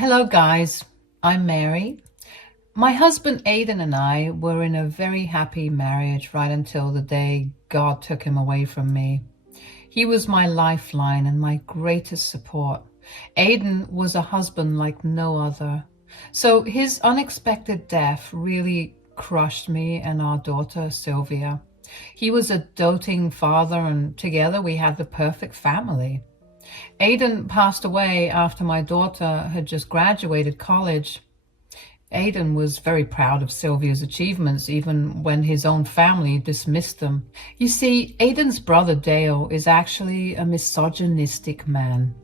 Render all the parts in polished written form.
Hello guys, I'm Mary. My husband Aiden and I were in a very happy marriage right until the day God took him away from me. He was my lifeline and my greatest support. Aiden was a husband like no other. So his unexpected death really crushed me and our daughter Sylvia. He was a doting father and together we had the perfect family. Aiden passed away after my daughter had just graduated college. Aiden was very proud of Sylvia's achievements, even when his own family dismissed them. You see, Aiden's brother Dale is actually a misogynistic man.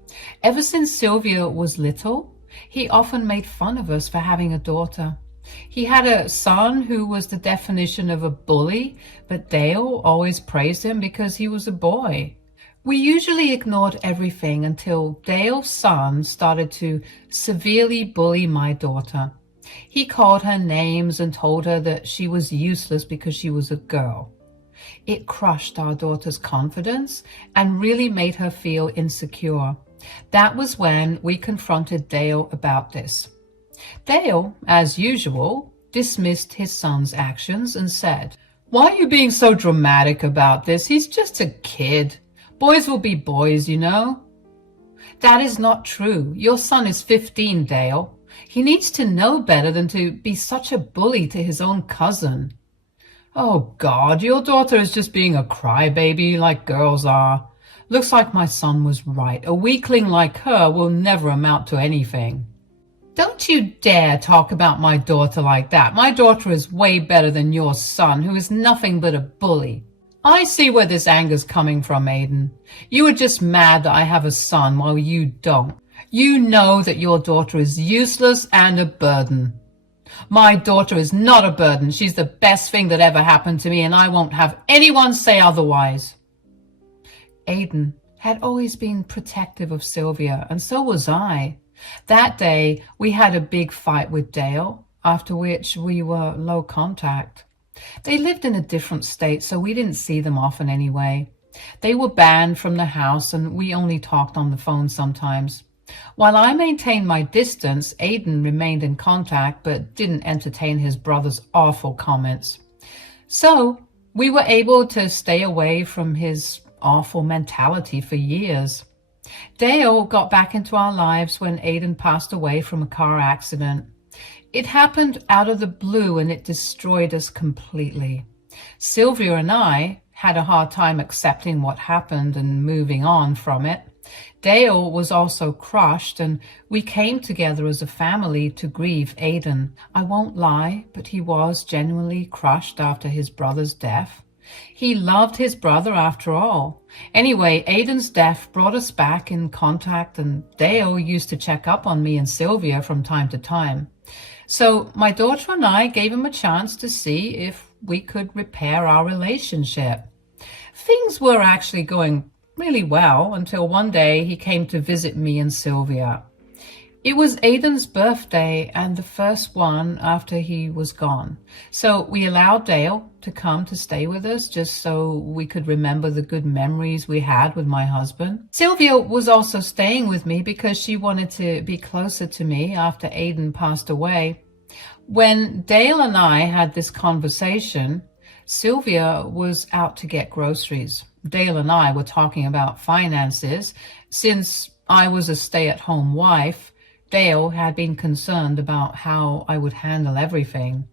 Ever since Sylvia was little, he often made fun of us for having a daughter. He had a son who was the definition of a bully, but Dale always praised him because he was a boy. We usually ignored everything until Dale's son started to severely bully my daughter. He called her names and told her that she was useless because she was a girl. It crushed our daughter's confidence and really made her feel insecure. That was when we confronted Dale about this. Dale, as usual, dismissed his son's actions and said, "Why are you being so dramatic about this? He's just a kid. Boys will be boys, you know." "That is not true. Your son is 15, Dale. He needs to know better than to be such a bully to his own cousin." "Oh God, your daughter is just being a crybaby like girls are. Looks like my son was right. A weakling like her will never amount to anything." "Don't you dare talk about my daughter like that. My daughter is way better than your son, who is nothing but a bully." "I see where this anger's coming from, Aiden. You are just mad that I have a son while you don't. You know that your daughter is useless and a burden." "My daughter is not a burden. She's the best thing that ever happened to me, and I won't have anyone say otherwise." Aiden had always been protective of Sylvia, and so was I. That day, we had a big fight with Dale, after which we were low contact. They lived in a different state, so we didn't see them often anyway. They were banned from the house, and we only talked on the phone sometimes. While I maintained my distance, Aiden remained in contact, but didn't entertain his brother's awful comments. So we were able to stay away from his awful mentality for years. Dale got back into our lives when Aiden passed away from a car accident. It happened out of the blue and it destroyed us completely. Sylvia and I had a hard time accepting what happened and moving on from it. Dale was also crushed, and we came together as a family to grieve Aiden. I won't lie, but he was genuinely crushed after his brother's death. He loved his brother after all. Anyway, Aiden's death brought us back in contact, and Dale used to check up on me and Sylvia from time to time. So my daughter and I gave him a chance to see if we could repair our relationship. Things were actually going really well until one day he came to visit me and Sylvia. It was Aiden's birthday and the first one after he was gone. So we allowed Dale to come to stay with us just so we could remember the good memories we had with my husband. Sylvia was also staying with me because she wanted to be closer to me after Aiden passed away. When Dale and I had this conversation, Sylvia was out to get groceries. Dale and I were talking about finances. Since I was a stay-at-home wife, Dale had been concerned about how I would handle everything.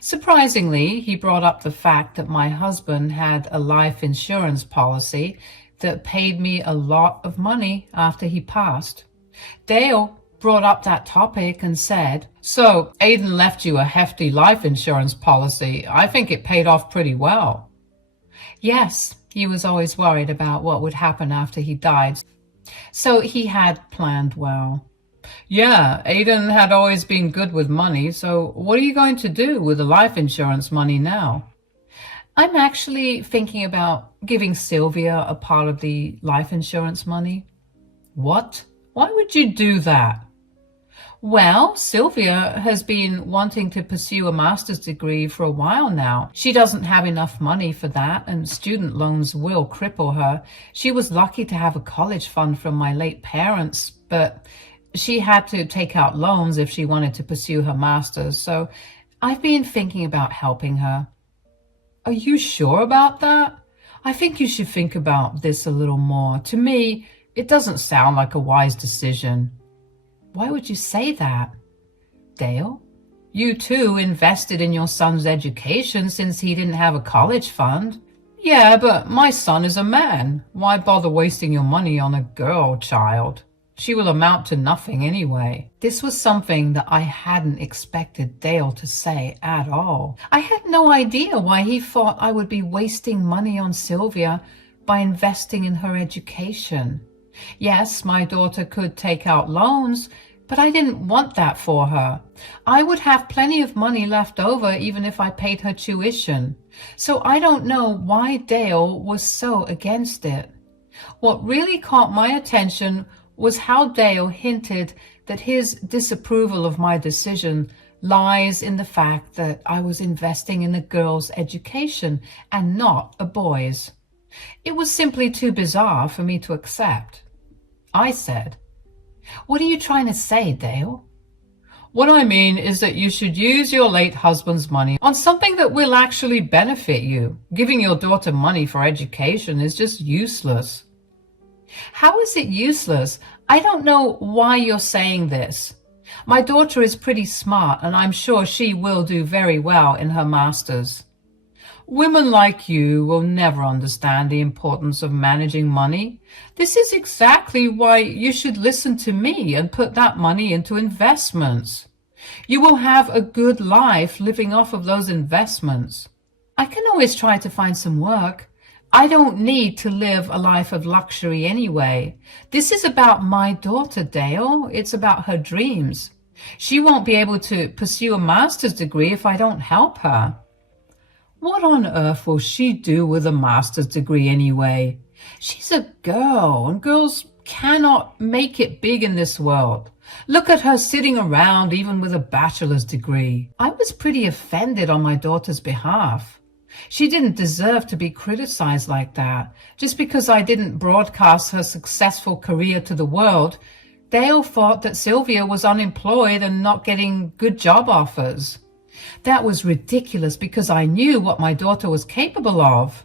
Surprisingly, he brought up the fact that my husband had a life insurance policy that paid me a lot of money after he passed. Dale brought up that topic and said, "So Aiden left you a hefty life insurance policy. I think it paid off pretty well." Yes, he was always worried about what would happen after he died, so he had planned well. "Yeah, Aiden had always been good with money, so what are you going to do with the life insurance money now?" "I'm actually thinking about giving Sylvia a part of the life insurance money." "What? Why would you do that?" "Well, Sylvia has been wanting to pursue a master's degree for a while now. She doesn't have enough money for that, and student loans will cripple her. She was lucky to have a college fund from my late parents, but She had to take out loans if she wanted to pursue her master's, so I've been thinking about helping her. Are you sure about that? I think you should think about this a little more. To me, it doesn't sound like a wise decision. Why would you say that? Dale, you too invested in your son's education since he didn't have a college fund. Yeah, but my son is a man. Why bother wasting your money on a girl child? She will amount to nothing anyway. This was something that I hadn't expected Dale to say at all. I had no idea why he thought I would be wasting money on Sylvia by investing in her education. Yes, my daughter could take out loans, but I didn't want that for her. I would have plenty of money left over even if I paid her tuition. So I don't know why Dale was so against it. What really caught my attention was how Dale hinted that his disapproval of my decision lies in the fact that I was investing in a girl's education and not a boy's. It was simply too bizarre for me to accept. I said, "What are you trying to say, Dale?" What I mean is that you should use your late husband's money on something that will actually benefit you. Giving your daughter money for education is just useless. How is it useless? I don't know why you're saying this. My daughter is pretty smart, and I'm sure she will do very well in her master's. Women like you will never understand the importance of managing money. This is exactly why you should listen to me and put that money into investments. You will have a good life living off of those investments. I can always try to find some work. I don't need to live a life of luxury anyway. This is about my daughter, Dale. It's about her dreams. She won't be able to pursue a master's degree if I don't help her. What on earth will she do with a master's degree anyway? She's a girl, and girls cannot make it big in this world. Look at her sitting around even with a bachelor's degree. I was pretty offended on my daughter's behalf. She didn't deserve to be criticized like that. Just because I didn't broadcast her successful career to the world, Dale thought that Sylvia was unemployed and not getting good job offers. That was ridiculous because I knew what my daughter was capable of.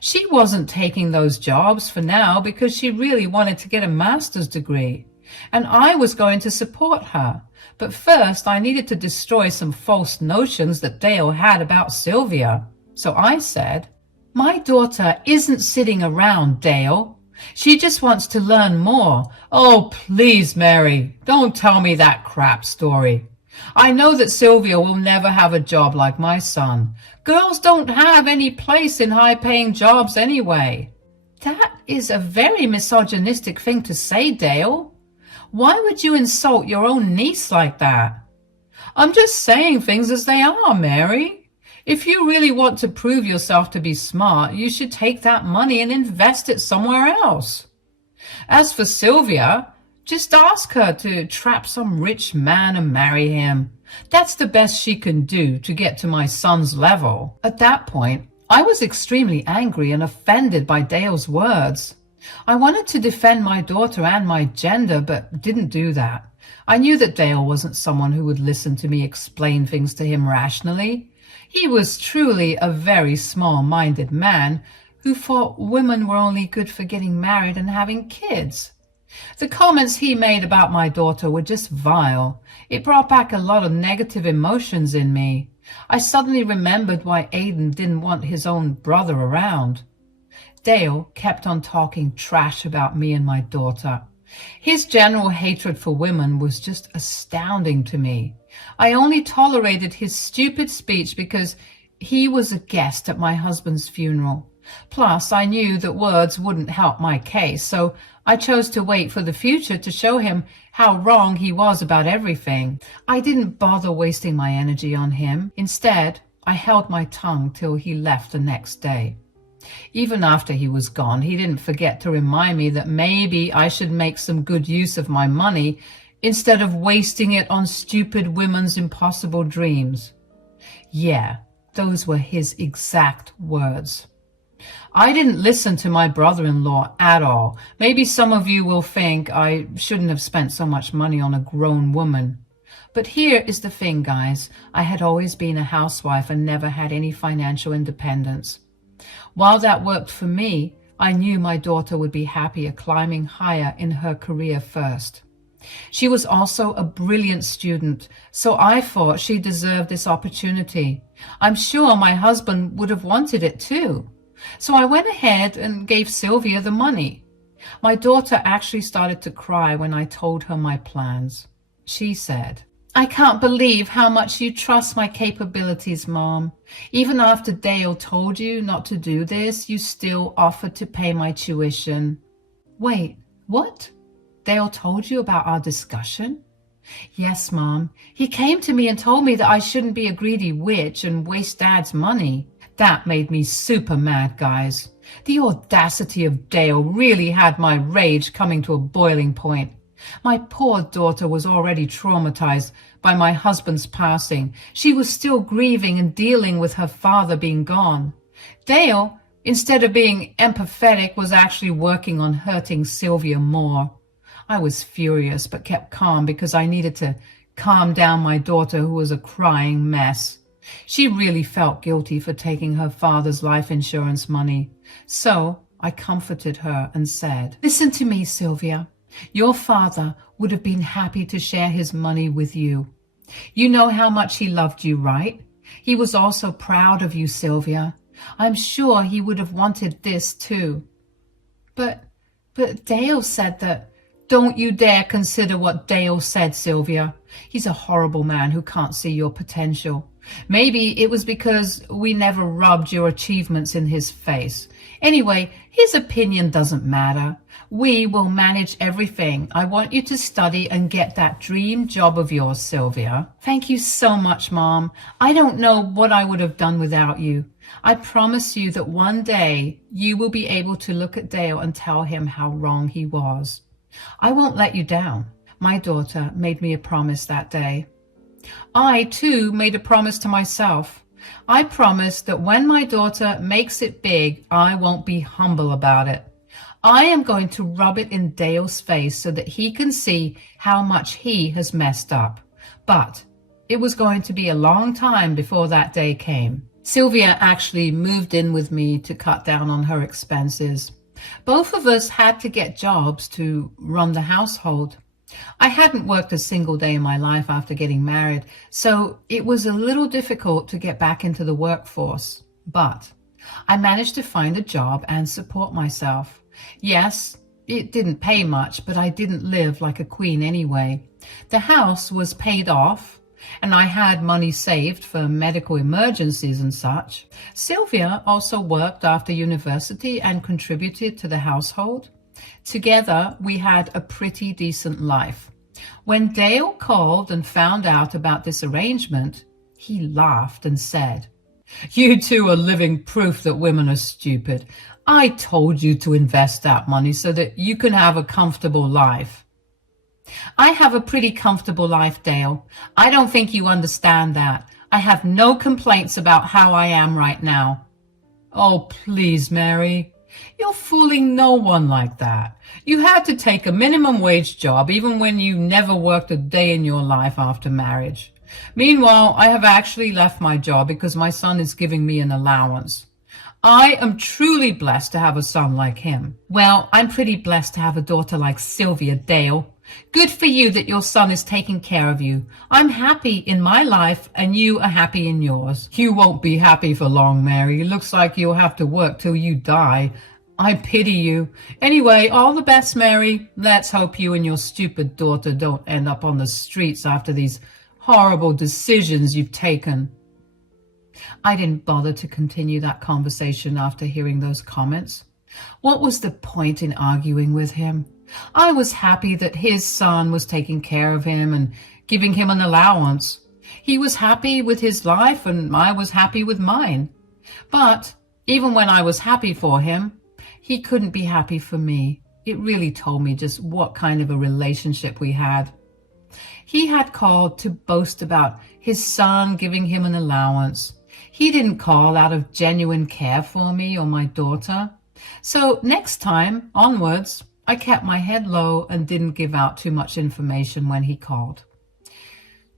She wasn't taking those jobs for now because she really wanted to get a master's degree, and I was going to support her. But first I needed to destroy some false notions that Dale had about Sylvia. So I said, "My daughter isn't sitting around, Dale. She just wants to learn more." Oh, please, Mary, don't tell me that crap story. I know that Sylvia will never have a job like my son. Girls don't have any place in high-paying jobs anyway. That is a very misogynistic thing to say, Dale. Why would you insult your own niece like that? I'm just saying things as they are, Mary. If you really want to prove yourself to be smart, you should take that money and invest it somewhere else. As for Sylvia, just ask her to trap some rich man and marry him. That's the best she can do to get to my son's level. At that point, I was extremely angry and offended by Dale's words. I wanted to defend my daughter and my gender, but didn't do that. I knew that Dale wasn't someone who would listen to me explain things to him rationally. He was truly a very small-minded man who thought women were only good for getting married and having kids. The comments he made about my daughter were just vile. It brought back a lot of negative emotions in me. I suddenly remembered why Aiden didn't want his own brother around. Dale kept on talking trash about me and my daughter. His general hatred for women was just astounding to me. I only tolerated his stupid speech because he was a guest at my husband's funeral. Plus, I knew that words wouldn't help my case, so I chose to wait for the future to show him how wrong he was about everything. I didn't bother wasting my energy on him. Instead, I held my tongue till he left the next day. Even after he was gone, he didn't forget to remind me that maybe I should make some good use of my money instead of wasting it on stupid women's impossible dreams. Yeah, those were his exact words. I didn't listen to my brother-in-law at all. Maybe some of you will think I shouldn't have spent so much money on a grown woman. But here is the thing, guys. I had always been a housewife and never had any financial independence. While that worked for me, I knew my daughter would be happier climbing higher in her career first. She was also a brilliant student, so I thought she deserved this opportunity. I'm sure my husband would have wanted it too. So I went ahead and gave Sylvia the money. My daughter actually started to cry when I told her my plans. She said, "I can't believe how much you trust my capabilities, Mom. Even after Dale told you not to do this, you still offered to pay my tuition." Wait, what? Dale told you about our discussion? Yes, Mom. He came to me and told me that I shouldn't be a greedy witch and waste Dad's money. That made me super mad, guys. The audacity of Dale really had my rage coming to a boiling point. My poor daughter was already traumatized by my husband's passing. She was still grieving and dealing with her father being gone. Dale, instead of being empathetic, was actually working on hurting Sylvia more. I was furious but kept calm because I needed to calm down my daughter, who was a crying mess. She really felt guilty for taking her father's life insurance money. So I comforted her and said, "Listen to me, Sylvia. Your father would have been happy to share his money with you. You know how much he loved you, right? He was also proud of you, Sylvia. I'm sure he would have wanted this too." But Dale said that. Don't you dare consider what Dale said, Sylvia. He's a horrible man who can't see your potential. Maybe it was because we never rubbed your achievements in his face. Anyway, his opinion doesn't matter. We will manage everything. I want you to study and get that dream job of yours, Sylvia. Thank you so much, Mom. I don't know what I would have done without you. I promise you that one day you will be able to look at Dale and tell him how wrong he was. I won't let you down. My daughter made me a promise that day. I, too, made a promise to myself. I promised that when my daughter makes it big, I won't be humble about it. I am going to rub it in Dale's face so that he can see how much he has messed up. But it was going to be a long time before that day came. Sylvia actually moved in with me to cut down on her expenses. Both of us had to get jobs to run the household. I hadn't worked a single day in my life after getting married, so it was a little difficult to get back into the workforce. But I managed to find a job and support myself. Yes, it didn't pay much, but I didn't live like a queen anyway. The house was paid off, and I had money saved for medical emergencies and such. Sylvia also worked after university and contributed to the household. Together, we had a pretty decent life. When Dale called and found out about this arrangement, he laughed and said, "You two are living proof that women are stupid. I told you to invest that money so that you can have a comfortable life." I have a pretty comfortable life, Dale. I don't think you understand that. I have no complaints about how I am right now. Oh, please, Mary. You're fooling no one like that. You had to take a minimum wage job even when you never worked a day in your life after marriage. Meanwhile, I have actually left my job because my son is giving me an allowance. I am truly blessed to have a son like him. Well, I'm pretty blessed to have a daughter like Sylvia, Dale. Good for you that your son is taking care of you. I'm happy in my life and you are happy in yours. You won't be happy for long, Mary. It looks like you'll have to work till you die. I pity you. Anyway, all the best, Mary. Let's hope you and your stupid daughter don't end up on the streets after these horrible decisions you've taken. I didn't bother to continue that conversation after hearing those comments. What was the point in arguing with him? I was happy that his son was taking care of him and giving him an allowance. He was happy with his life and I was happy with mine. But even when I was happy for him, he couldn't be happy for me. It really told me just what kind of a relationship we had. He had called to boast about his son giving him an allowance. He didn't call out of genuine care for me or my daughter. So next time onwards, I kept my head low and didn't give out too much information when he called.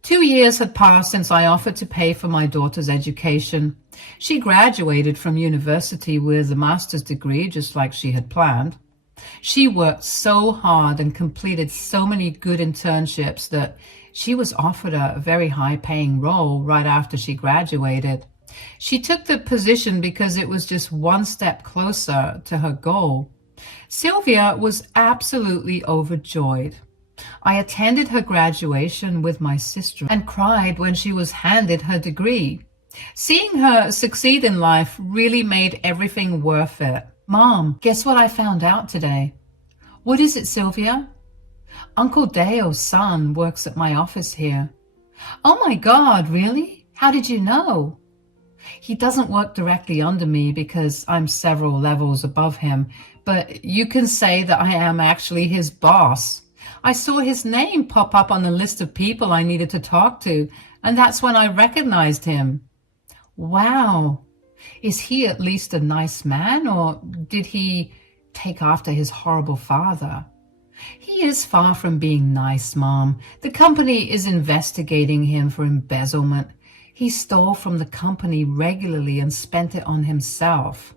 2 years had passed since I offered to pay for my daughter's education. She graduated from university with a master's degree, just like she had planned. She worked so hard and completed so many good internships that she was offered a very high-paying role right after she graduated. She took the position because it was just one step closer to her goal. Sylvia was absolutely overjoyed. I attended her graduation with my sister and cried when she was handed her degree. Seeing her succeed in life really made everything worth it. Mom, guess what I found out today? What is it, Sylvia? Uncle Dale's son works at my office here. Oh my God, really? How did you know? He doesn't work directly under me because I'm several levels above him, but you can say that I am actually his boss. I saw his name pop up on the list of people I needed to talk to, and that's when I recognized him. Wow. Is he at least a nice man, or did he take after his horrible father? He is far from being nice, Mom. The company is investigating him for embezzlement. He stole from the company regularly and spent it on himself.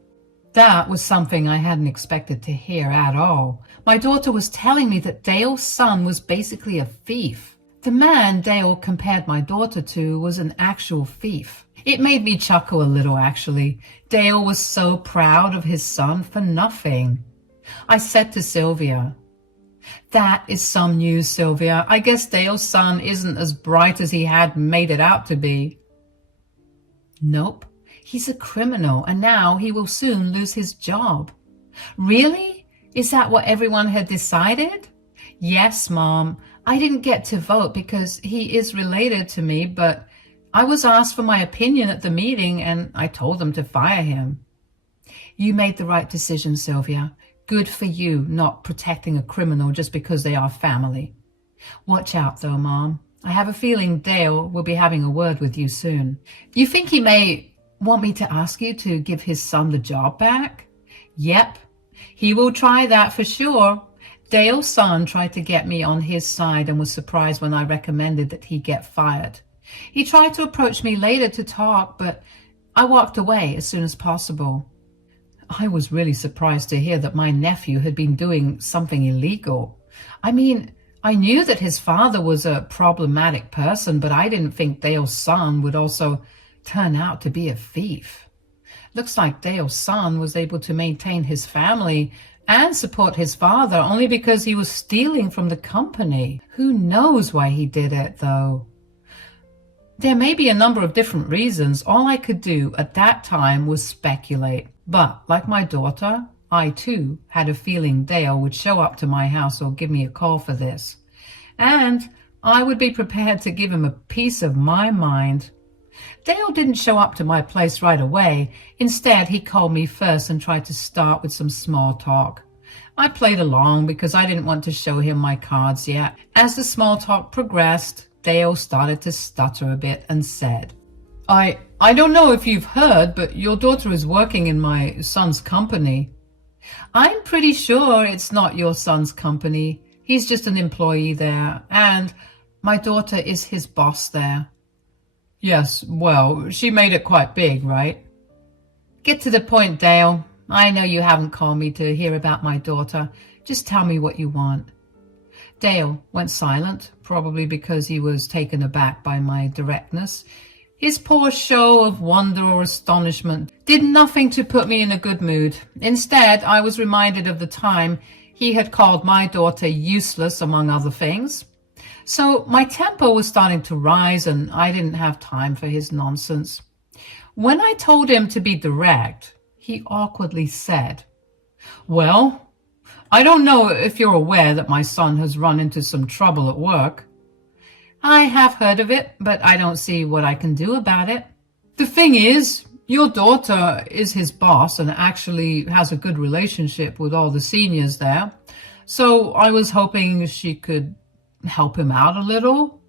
That was something I hadn't expected to hear at all. My daughter was telling me that Dale's son was basically a thief. The man Dale compared my daughter to was an actual thief. It made me chuckle a little, actually. Dale was so proud of his son for nothing. I said to Sylvia, "That is some news, Sylvia. I guess Dale's son isn't as bright as he had made it out to be." Nope, he's a criminal, and now he will soon lose his job. Really? Is that what everyone had decided? Yes, Mom. I didn't get to vote because he is related to me, but I was asked for my opinion at the meeting and I told them to fire him. You made the right decision, Sylvia. Good for you, not protecting a criminal just because they are family. Watch out though, Mom. I have a feeling Dale will be having a word with you soon. You think he may want me to ask you to give his son the job back? Yep, he will try that for sure. Dale's son tried to get me on his side and was surprised when I recommended that he get fired. He tried to approach me later to talk, but I walked away as soon as possible. I was really surprised to hear that my nephew had been doing something illegal. I mean, I knew that his father was a problematic person, but I didn't think Dale's son would also turn out to be a thief. Looks like Dale's son was able to maintain his family and support his father only because he was stealing from the company. Who knows why he did it, though? There may be a number of different reasons. All I could do at that time was speculate. But like my daughter, I too had a feeling Dale would show up to my house or give me a call for this. And I would be prepared to give him a piece of my mind. Dale didn't show up to my place right away. Instead, he called me first and tried to start with some small talk. I played along because I didn't want to show him my cards yet. As the small talk progressed, Dale started to stutter a bit and said, I don't know if you've heard, but your daughter is working in my son's company. I'm pretty sure it's not your son's company. He's just an employee there, and my daughter is his boss there. Yes, well, she made it quite big, right? Get to the point, Dale. I know you haven't called me to hear about my daughter. Just tell me what you want. Dale went silent, probably because he was taken aback by my directness. His poor show of wonder or astonishment did nothing to put me in a good mood. Instead, I was reminded of the time he had called my daughter useless, among other things. So my temper was starting to rise, and I didn't have time for his nonsense. When I told him to be direct, he awkwardly said, "Well, I don't know if you're aware that my son has run into some trouble at work." "I have heard of it, but I don't see what I can do about it." "The thing is, your daughter is his boss and actually has a good relationship with all the seniors there. So I was hoping she could help him out a little."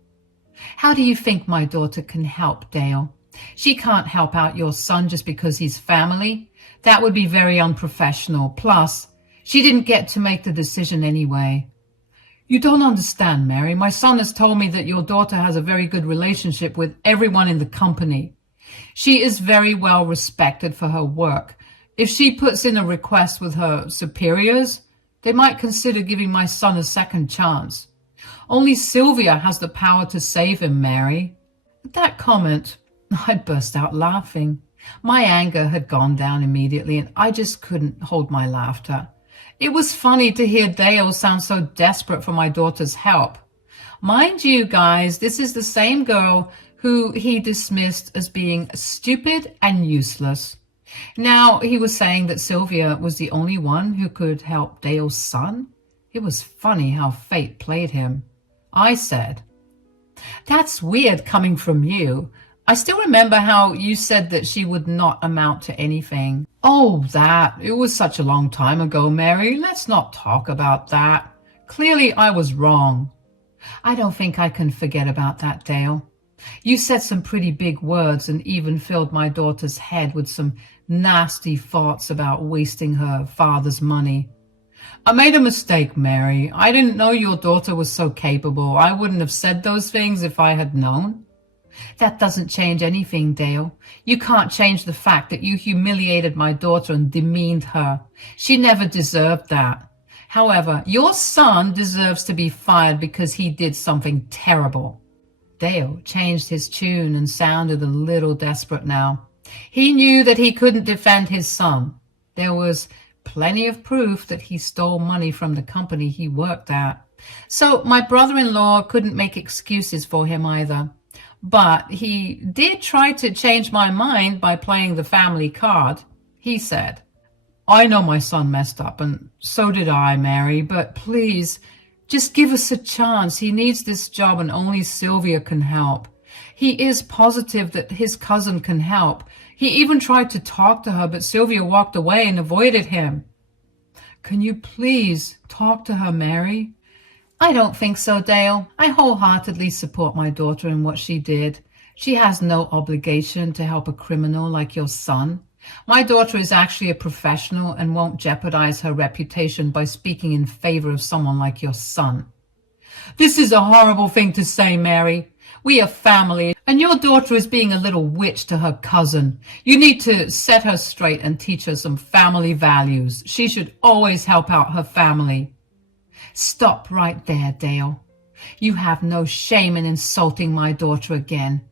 "How do you think my daughter can help, Dale? She can't help out your son just because he's family. That would be very unprofessional. Plus, she didn't get to make the decision anyway. You don't understand, Mary. My son has told me that your daughter has a very good relationship with everyone in the company. She is very well respected for her work. If she puts in a request with her superiors, they might consider giving my son a second chance. Only Sylvia has the power to save him, Mary. At that comment, I burst out laughing. My anger had gone down immediately, and I just couldn't hold my laughter. It was funny to hear Dale sound so desperate for my daughter's help. Mind you, guys, this is the same girl who he dismissed as being stupid and useless. Now he was saying that Sylvia was the only one who could help Dale's son. It was funny how fate played him. I said, "That's weird coming from you. I still remember how you said that she would not amount to anything." "Oh, that. It was such a long time ago, Mary. Let's not talk about that. Clearly I was wrong." "I don't think I can forget about that, Dale. You said some pretty big words and even filled my daughter's head with some nasty thoughts about wasting her father's money." "I made a mistake, Mary. I didn't know your daughter was so capable. I wouldn't have said those things if I had known." "That doesn't change anything, Dale. You can't change the fact that you humiliated my daughter and demeaned her. She never deserved that. However, your son deserves to be fired because he did something terrible." Dale changed his tune and sounded a little desperate now. He knew that he couldn't defend his son. There was plenty of proof that he stole money from the company he worked at. So my brother-in-law couldn't make excuses for him either. But he did try to change my mind by playing the family card. He said, "I know my son messed up, and so did I, Mary, but please, just give us a chance. He needs this job and only Sylvia can help. He is positive that his cousin can help. He even tried to talk to her, but Sylvia walked away and avoided him. Can you please talk to her, Mary?" "I don't think so, Dale. I wholeheartedly support my daughter in what she did. She has no obligation to help a criminal like your son. My daughter is actually a professional and won't jeopardize her reputation by speaking in favor of someone like your son." "This is a horrible thing to say, Mary. We are family, and your daughter is being a little witch to her cousin. You need to set her straight and teach her some family values. She should always help out her family." "Stop right there, Dale. You have no shame in insulting my daughter again.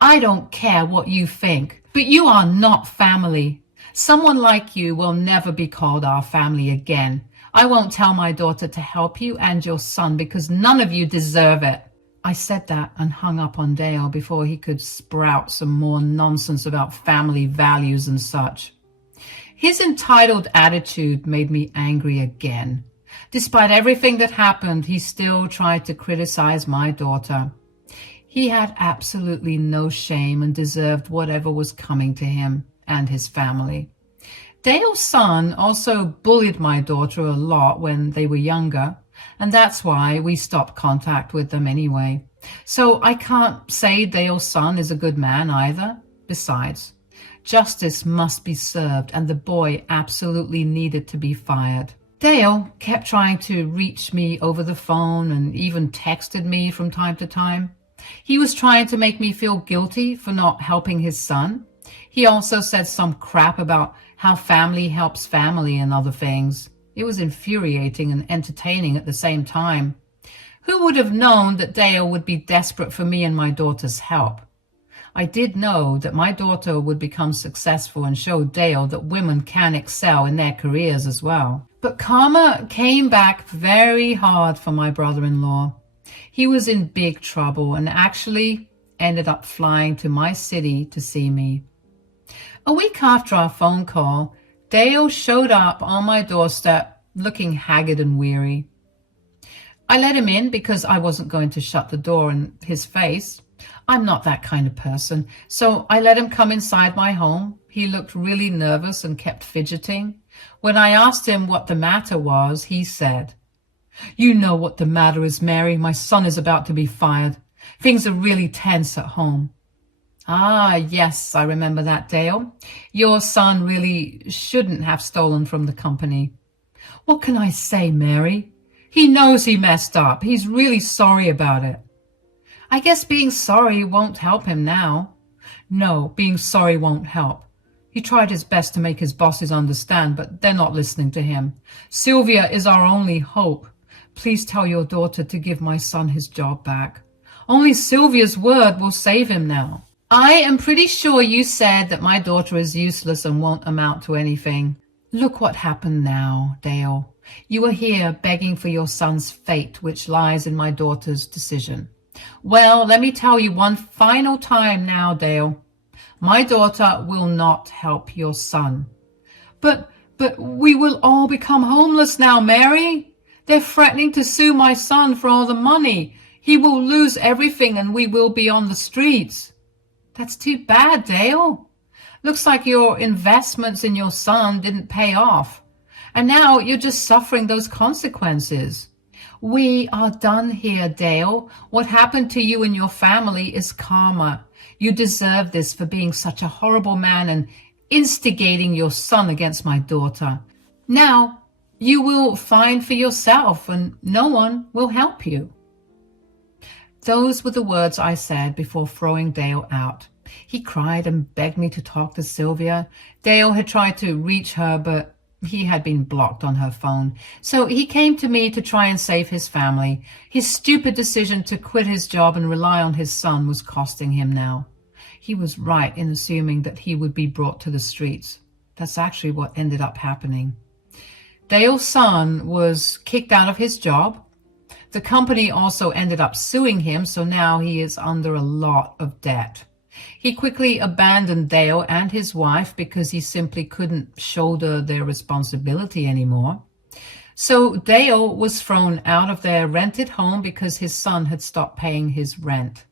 I don't care what you think, but you are not family. Someone like you will never be called our family again. I won't tell my daughter to help you and your son because none of you deserve it." I said that and hung up on Dale before he could sprout some more nonsense about family values and such. His entitled attitude made me angry again. Despite everything that happened, he still tried to criticize my daughter. He had absolutely no shame and deserved whatever was coming to him and his family. Dale's son also bullied my daughter a lot when they were younger, and that's why we stopped contact with them anyway. So I can't say Dale's son is a good man either. Besides, justice must be served, and the boy absolutely needed to be fired. Dale kept trying to reach me over the phone and even texted me from time to time. He was trying to make me feel guilty for not helping his son. He also said some crap about how family helps family and other things. It was infuriating and entertaining at the same time. Who would have known that Dale would be desperate for me and my daughter's help? I did know that my daughter would become successful and show Dale that women can excel in their careers as well. But karma came back very hard for my brother-in-law. He was in big trouble and actually ended up flying to my city to see me. A week after our phone call, Dale showed up on my doorstep looking haggard and weary. I let him in because I wasn't going to shut the door in his face. I'm not that kind of person, so I let him come inside my home. He looked really nervous and kept fidgeting. When I asked him what the matter was, he said, "You know what the matter is, Mary. My son is about to be fired. Things are really tense at home." Ah, yes, I remember that, Dale. Your son really shouldn't have stolen from the company. What can I say, Mary? He knows he messed up. He's really sorry about it. I guess being sorry won't help him now. No, being sorry won't help. He tried his best to make his bosses understand, but they're not listening to him. Sylvia is our only hope. Please tell your daughter to give my son his job back. Only Sylvia's word will save him now. I am pretty sure you said that my daughter is useless and won't amount to anything. Look what happened now, Dale. You are here begging for your son's fate, which lies in my daughter's decision. Well, let me tell you one final time now, Dale. My daughter will not help your son. But we will all become homeless now, Mary. They're threatening to sue my son for all the money. He will lose everything and we will be on the streets. That's too bad, Dale. Looks like your investments in your son didn't pay off. And now you're just suffering those consequences. We are done here, Dale. What happened to you and your family is karma. You deserve this for being such a horrible man and instigating your son against my daughter. Now you will find for yourself and no one will help you. Those were the words I said before throwing Dale out. He cried and begged me to talk to Sylvia. Dale had tried to reach her, but he had been blocked on her phone. So he came to me to try and save his family. His stupid decision to quit his job and rely on his son was costing him now. He was right in assuming that he would be brought to the streets. That's actually what ended up happening. Dale's son was kicked out of his job. The company also ended up suing him, so now he is under a lot of debt. He quickly abandoned Dale and his wife because he simply couldn't shoulder their responsibility anymore. So Dale was thrown out of their rented home because his son had stopped paying his rent.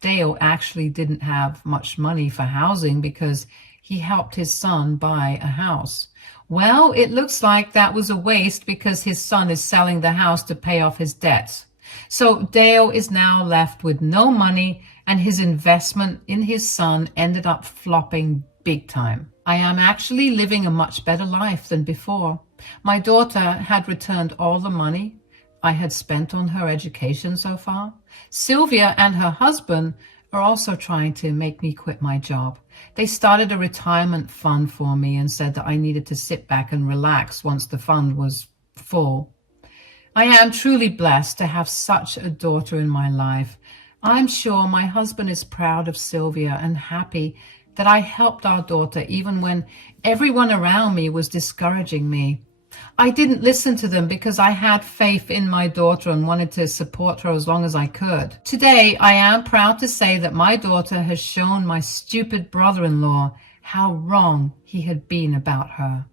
Dale actually didn't have much money for housing because he helped his son buy a house. Well, it looks like that was a waste because his son is selling the house to pay off his debts. So Dale is now left with no money and his investment in his son ended up flopping big time. I am actually living a much better life than before. My daughter had returned all the money I had spent on her education so far. Sylvia and her husband are also trying to make me quit my job. They started a retirement fund for me and said that I needed to sit back and relax once the fund was full. I am truly blessed to have such a daughter in my life. I'm sure my husband is proud of Sylvia and happy that I helped our daughter even when everyone around me was discouraging me. I didn't listen to them because I had faith in my daughter and wanted to support her as long as I could. Today, I am proud to say that my daughter has shown my stupid brother-in-law how wrong he had been about her.